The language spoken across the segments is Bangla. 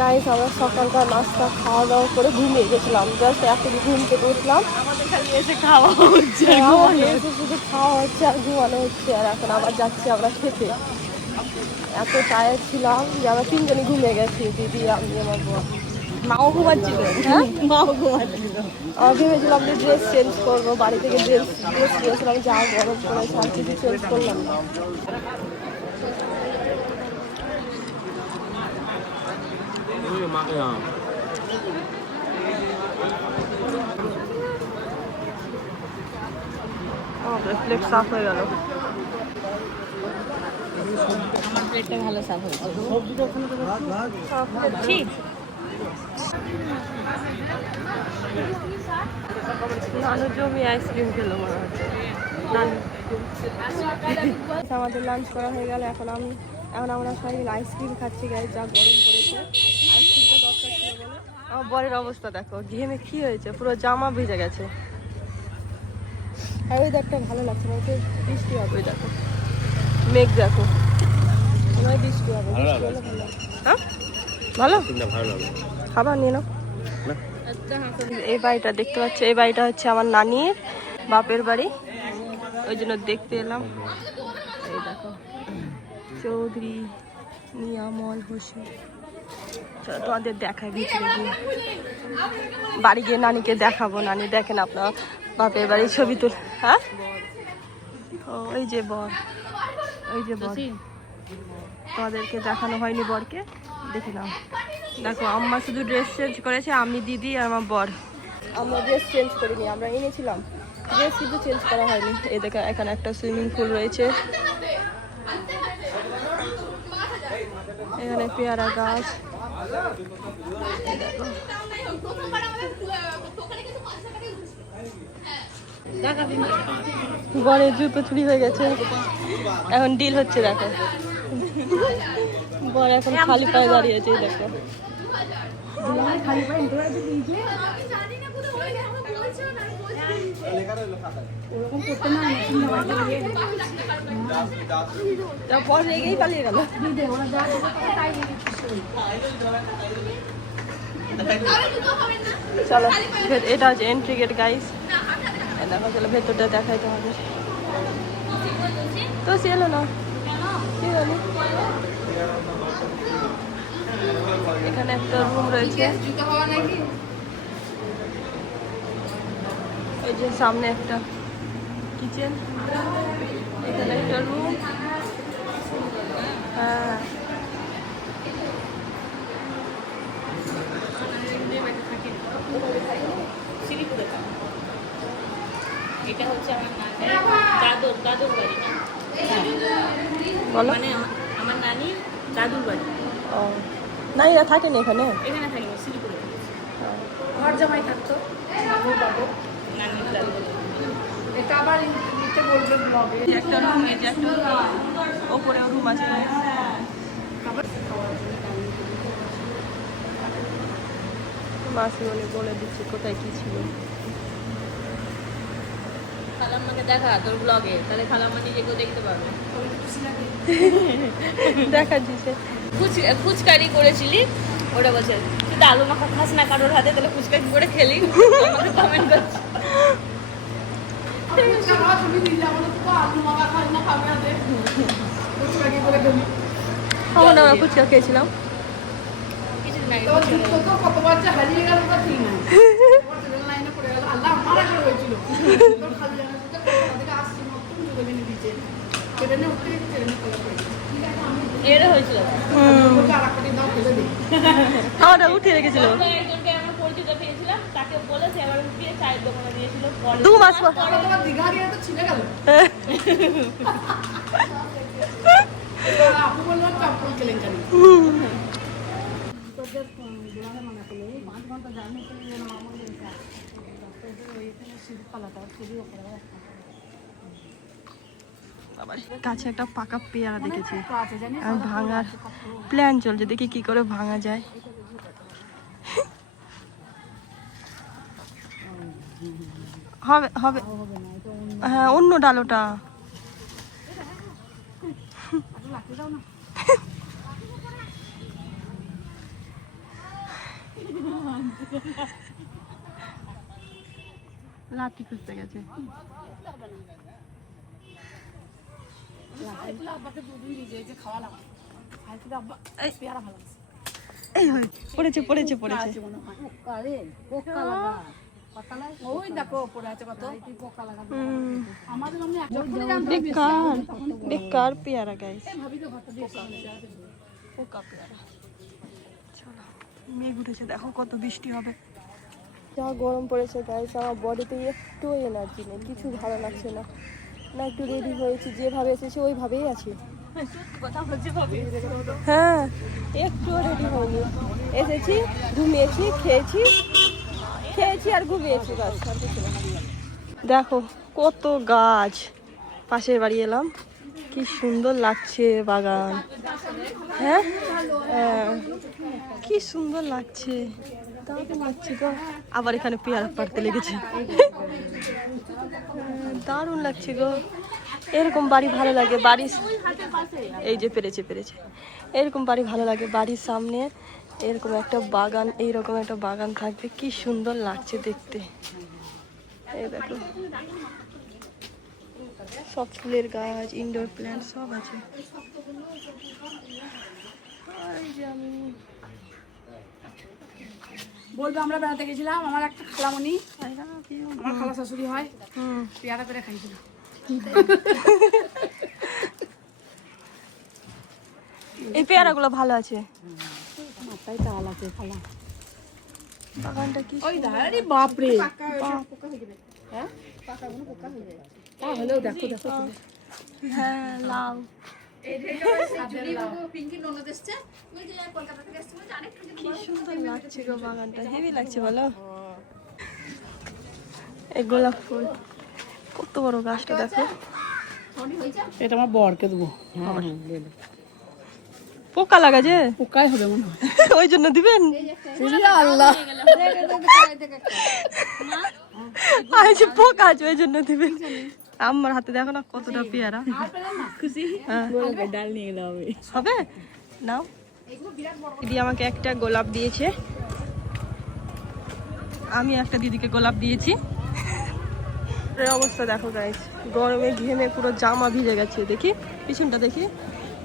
গাইস আমরা সকালকার নাস্তা খাওয়া দাওয়া করে ঘুমিয়ে গেছিলাম। জাস্ট এখন ঘুম থেকে উঠলাম, আমাদের খালি এসে খাওয়া হচ্ছে, শুধু খাওয়া হচ্ছে আর ঘুমানো হচ্ছে। আর এখন আবার যাচ্ছি আমরা খেতে। এত টায়ার্ড ছিলাম যে আমরা তিনজনই ঘুমিয়ে গেছি, দিদি, আমি, আমার বর। মাও ঘুমাচ্ছিল। হ্যাঁ, মাও ঘুমাচ্ছিল। আমি ভেবেছিলাম যে ড্রেস চেঞ্জ করবো, বাড়ি থেকে ড্রেস নিয়েছিলাম, যা গরম পড়েছে আর কিছু চেঞ্জ করলাম না। প্লেট সাফ হয়ে গেল। আমার প্লেটটা ভালো সাফ হয়েছে। ঠিক নানু জমি আইসক্রিম খেলো মনে হচ্ছে। নানু আমাদের লাঞ্চ করা হয়ে গেল। এখন আমরা সবাই মিলে আইসক্রিম খাচ্ছি। গায়ে যা গরম পড়েছে, আইসক্রিমটা দরকার ছিল বলে। আমার বরের অবস্থা দেখো, ঘেমে কি হয়েছে, পুরো জামা ভিজে গেছে। আর ওই দেখটা ভালো লাগছে না, বৃষ্টি হবে। ওই দেখো মেঘ, দেখো মনে হয় বৃষ্টি হবে। বৃষ্টি হলে ভালো। হ্যাঁ ভালো খাবার নিয়ে নাও। এই বাড়িটা দেখতে পাচ্ছ, এই বাড়িটা হচ্ছে আমার নানির বাপের বাড়ি, ওই জন্য দেখতে এলাম। এই দেখো চৌধুরী নিয়ামল হোসেন। চলো তোমাদের দেখাই ভিতরে গিয়ে, বাড়ি গিয়ে নানিকে দেখাবো। নানি দেখেন আপনার বাপের বাড়ির ছবি তুল। হ্যাঁ ওই যে বর, ওই যে বর, তোমাদেরকে দেখানো হয়নি বরকে, দেখে নাও। দেখো আম্মা শুধু ড্রেস চেঞ্জ করেছে, আমি, দিদি আর আমার বর। আমরা ড্রেস চেঞ্জ করিনি, আমরা এনেছিলাম ড্রেস, শুধু চেঞ্জ করা হয়নি। এই দেখো এখানে একটা সুইমিং পুল রয়েছে, এখানে পেয়ারা গাছ। বরের জুতো চুরি হয়ে গেছে, এখন ডিল হচ্ছে। দেখো বর এখন খালি পায়ে দাঁড়িয়েছে। দেখো পর রেগেই পালিয়ে গেল। চলো এটা হচ্ছে এন্ট্রি গেট গাইস। দেখো চলো ভেতরটা দেখাই তোমাদের। তো সে এলো না, কি জানি। এখানে একটা রুম রয়েছে, এই যে সামনে একটা কিচেন, এখানে একটা রুম। হ্যাঁ এটা হচ্ছে আমার দাদুর বাড়ি না, বলো, মানে আমার নানির দাদুর বাড়ি। ও না, এরা থাকেনি এখানে, এখানে থাকি না, শিলিগুড়ি ঘর জামাই থাকতো নানির দাদু। এটা আবার নিতে বলবে ব্লগে। একটা রুম, এই যে একটা ওপরে রুম আছে। মাসিমণি বলে দিচ্ছে কোথায় কি ছিল। খালাম্মাকে দেখা তোর ব্লগে, তাহলে খালাম্মা নিজেকেও দেখতে পাবে। দেখা দিছে ফুচকারি করেছিলি, ওটা বলছে তুই তো আলু মাখা খাস না কারোর হাতে, তাহলে ফুচকা কি করে খেলি? আমাকে কমেন্ট করছে। আমরা ফুচকা খেয়েছিলাম। কিছুদিন আগে এরা হয়েছিল, খাওয়াটা উঠিয়ে রেখেছিল। একজনকে আমার পরিচিত পেয়েছিলাম, তাকে বলেছে এবার উঠিয়ে চায়ের দোকানে দিয়েছিল। 2 মাস পর দীঘা গিয়ে তো ছিঁড়ে গেল। আপু বললো চপ্পল কেলেঙ্কারি। কাছে একটা পাকা পেয়ারা দেখেছি, আর ভাঙার প্ল্যান চলছে, দেখি কি করে ভাঙা যায়। হবে হবে, হ্যাঁ অন্য ডালোটা। লাঠি খুঁজতে গেছে। এই হয়, পড়েছে পড়েছে পড়েছে। ওই দেখো পড়ে আছে কত আমাদের বেকার বেকার পেয়ারা গাইস, পোকা পেয়ারা। চলো, মেঘ উঠেছে, দেখো কত বৃষ্টি হবে। যা গরম পড়েছে গাইস, আমার বডিতে একটু এনার্জি নেই, কিছু ভালো লাগছে না। না একটু রেডি হয়েছি, যেভাবে এসেছি ওইভাবেই আছি। হ্যাঁ, একটুও রেডি হয়নি, এসেছি ঘুমিয়েছি খেয়েছি আর ঘুমিয়েছি, বাস আর কিছু না। দেখো কত গাছ, পাশের বাড়ি এলাম, কি সুন্দর লাগছে বাগান। হ্যাঁ হ্যাঁ, কি সুন্দর লাগছে, দারুণ লাগছে গো। আবার এখানে পেয়ারা পাড়তে লেগেছে, দারুণ লাগছে গো। এরকম বাড়ি ভালো লাগে, বাড়ির এই যে পেরেছে এরকম বাড়ি ভালো লাগে, বাড়ির সামনে এরকম একটা বাগান, এইরকম একটা বাগান থাকবে, কি সুন্দর লাগছে দেখতে। এই দেখো সব ফুলের গাছ, ইনডোর প্ল্যান্ট সব আছে। বলবো আমরা বেড়াতে গেছিলাম, আমার একটা খালামণি, আমার খালা শাশুড়ি হয়, পেয়ারা করে খাইছিল। এই পেয়ারাগুলো ভালো আছে, মাথায় তাল আছে খালা। বাগানটা কি ওই দাঁড়ারি বাপরে, হ্যাঁ হলেও দেখো দেখো। হ্যাঁ লাউ, কি সুন্দর লাগছে গো বাগানটা, হেভি লাগছে বলো। এই গোলাপ ফুল, কত বড় গাছটা দেখো। এটা আমার বরকে দেবো, পোকা লাগা যে, পোকাই হবে মনে হয়, ওই জন্য দিবেন। আল্লাহ পোকা আছে ওই জন্য দিবেন। আমার হাতে দেখো না কতটা পেয়ারা, খুশি? ডাল নিয়ে গেলে হবে নাও। দিদি আমাকে একটা গোলাপ দিয়েছে, আমি একটা দিদিকে গোলাপ দিয়েছি। এই অবস্থা দেখো গাইস, গরমে ঘেমে পুরো জামা ভিজে গেছে, দেখি পিছনটা দেখি,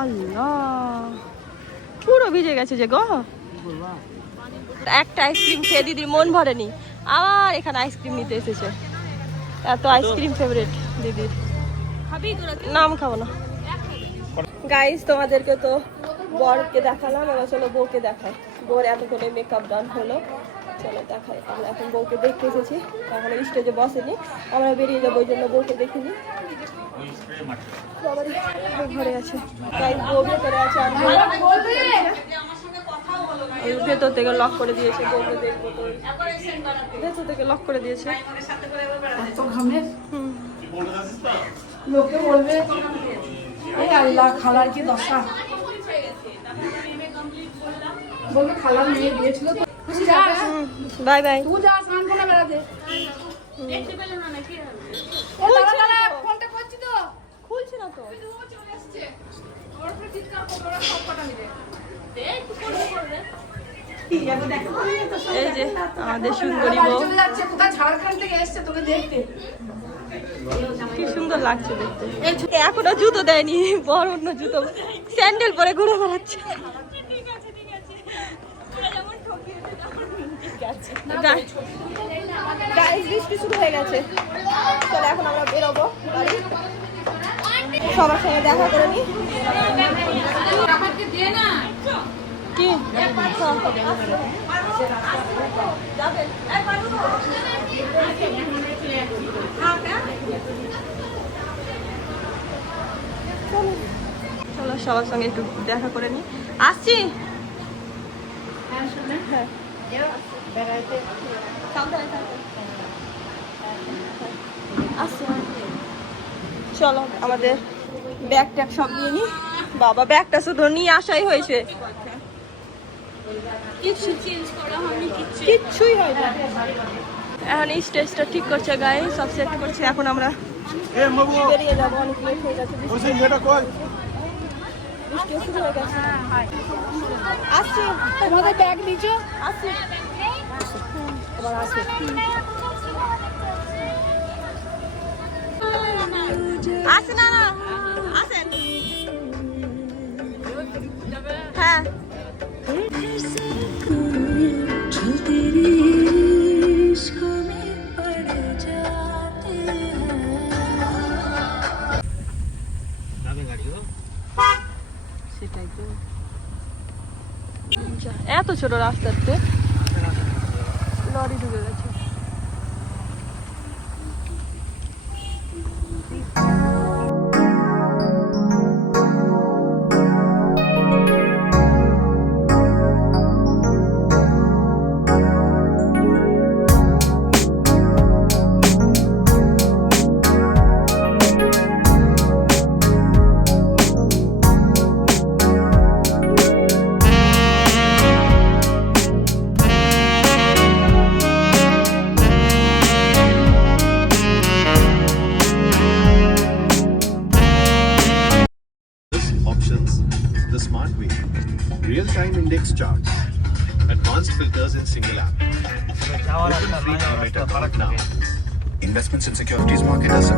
আল্লাহ পুরো ভিজে গেছে যে গো। একটা আইসক্রিম খেয়ে দিদির মন ভরেনি, আর এখানে আইসক্রিম নিতে এসেছে। এত আইসক্রিম ফেভারিট দিদির, নাম খাবো না। গাইস তোমাদেরকে তো বরকে দেখালাম, এবার চলো বউকে দেখাই। বউর এতক্ষণে মেকআপ ডান হলো, চলো দেখাই। আমরা এখন বউকে দেখতে এসেছি, এখন স্টেজে বসেনি, আমরা বেরিয়ে যাবো, ওই জন্য বউকে দেখিনি। ঘরে আছে গাইস, বউ ভেতরে আছে, আর ভেতর থেকে লক করে দিয়েছে, বউকে দেখবো তো ভেতর থেকে লক করে দিয়েছে। লোকে বলবে এই আল্লাহ খালার কি দশা, বলবে খালার মেয়ে দিয়েছিল তো। খুশি যা, বাই বাই। তুই যা স্নান করে বেড়াতে, দেখতে পেলাম না নাকি? ফোনটা করছি তো, খুলছে না তো। চলে আসছে ওর উপরে চিৎকার করবে সব কটা মিলে, দেখ কি করবে। এই যে আমাদের সুন্দরী বউ, চলে যাচ্ছে কোথায়, ঝাড়খণ্ড থেকে এসেছে তোকে দেখতে। কি সুন্দর লাগছে দেখতে। এখনো জুতো দেয়নি, বড় অন্য জুতো স্যান্ডেল পরে ঘুরে বেড়াচ্ছে। বৃষ্টি শুরু হয়ে গেছে, চলো এখন আমরা বেরোবো বাড়ি, সবার সঙ্গে দেখা করে নি। কি চলো সবার সঙ্গে একটু দেখা করে নি, আসছি। হ্যাঁ আসছি, চলো আমাদের ব্যাগ ট্যাগ সব নিয়ে নি। বাবা ব্যাগটা শুধু নিয়ে আসাই হয়েছে, কিচ্ছুই হয় না। এখন স্টেজটা ঠিক করছে, গায়ে সব সেট করছে, এখন আমরা বেরিয়ে যাবো, অনেক লেট হয়ে গেছে, বৃষ্টি শুরু হয়ে গেছে। আসছি, তোমাদের ব্যাগ নিচে আসছি। আবার আসে। আসেন না আসেন। হ্যাঁ সেটাই তো, এত ছোট রাস্তাতে লরি ঢুকে গেছে। Options, the smart way, real-time index charts, advanced filters in single app. Open free Demat account now. Investments in securities market as a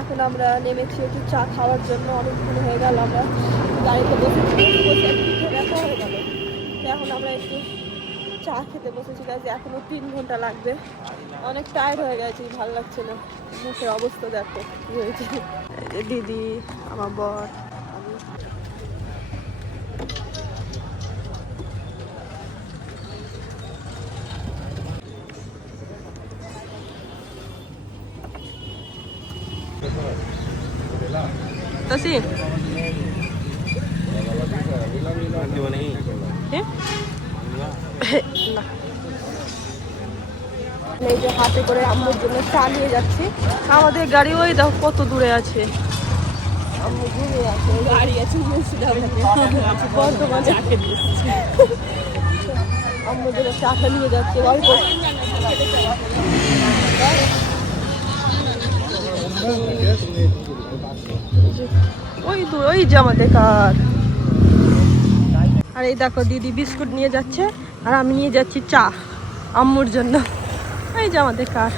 এখন আমরা নেমেছি একটু চা খাওয়ার জন্য। অনেকক্ষণ হয়ে গেল আমরা গাড়িতে বসেছি, বসে একটু ব্যথা হয়ে গেল। তো এখন আমরা একটু চা খেতে বসেছি গাছ। এখনো 3 ঘন্টা লাগবে। অনেক টায়ার্ড হয়ে গেছি, ভালো লাগছে না। মুখের অবস্থা দেখো কি হয়েছে। এই যে দিদি, আমার বর, আমি। तसी এই যে হাতে করে আম্মুর জন্য চা নিয়ে যাচ্ছি। আমাদের গাড়ি ওই দেখো কত দূরে আছে। আম্মু দূরে আছে, গাড়ি আছে বর্ধমানে। আম্মুর জন্য চাটা নিয়ে যাচ্ছে অল্প। ওই তো ওই যে আমাদের কার। আর এই দেখো দিদি বিস্কুট নিয়ে যাচ্ছে আর আমি নিয়ে যাচ্ছি চা আম্মুর জন্য। এই যে আমাদের কার।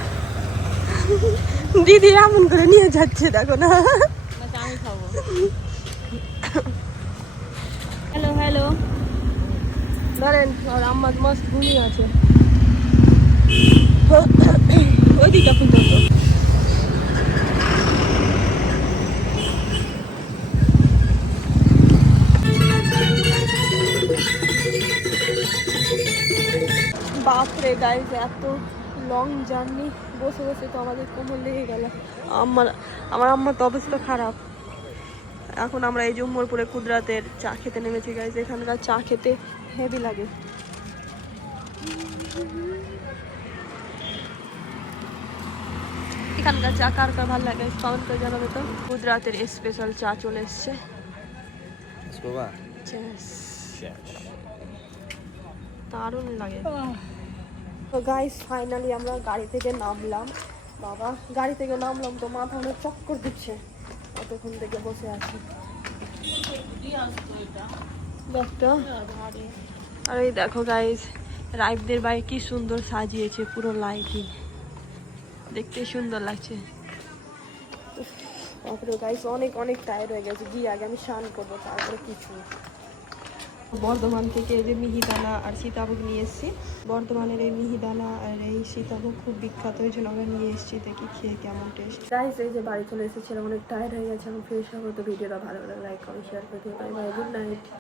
দিদি এমন করে নিয়ে যাচ্ছে দেখো না। আমি খাবো। হ্যালো হ্যালো ধরেন। আর আম্মার মস্ত ঘুমিয়ে আছে। ওই দিকটা খুঁজতে হতো। বাপরে গাইজ, এত লং জার্নি বসে বসে তো আমাদের কোমর লেগে গেল। আমার আম্মার তো অবস্থা খারাপ। এখন আমরা এই জম্মুরপুরে কুদরাতের চা খেতে নেমেছি গাইজ। এখানকার চা খেতে হেভি লাগে। এখানকার চা কার কার ভালো লাগে কমেন্ট করে জানাবে তো। কুদরাতের স্পেশাল চা চলে এসছে। দারুণ লাগে। তো গাইস ফাইনালি আমরা গাড়ি থেকে নামলাম। বাবা গাড়ি থেকে নামলাম তো মাথা অনেক চক্কর দিচ্ছে, এতক্ষণ থেকে বসে আছি। আর এই দেখো গাইস রাইফদের বাড়ি কি সুন্দর সাজিয়েছে, পুরো লাইটিং, দেখতে সুন্দর লাগছে। তারপরে গাইস অনেক অনেক টায়ার্ড হয়ে গেছে। গিয়ে আগে আমি স্নান করবো, তারপরে কিছু। বর্ধমান থেকে এই যে মিহিদানা আর সীতাভোগ নিয়ে এসেছি। বর্ধমানের এই মিহিদানা আর এই সীতাভোগ খুব বিখ্যাত, ওই জন্য আমরা নিয়ে এসেছি। দেখি খেয়ে কেমন টেস্ট। গাইস এই যে বাড়ি চলে এসেছিলাম, অনেক টায়ার্ড হয়ে গেছে, এখন ফ্রেশ হবো। তো ভিডিওটা ভালো লাগে লাইক কমেন্ট শেয়ার করে দিও। Bye bye, good night.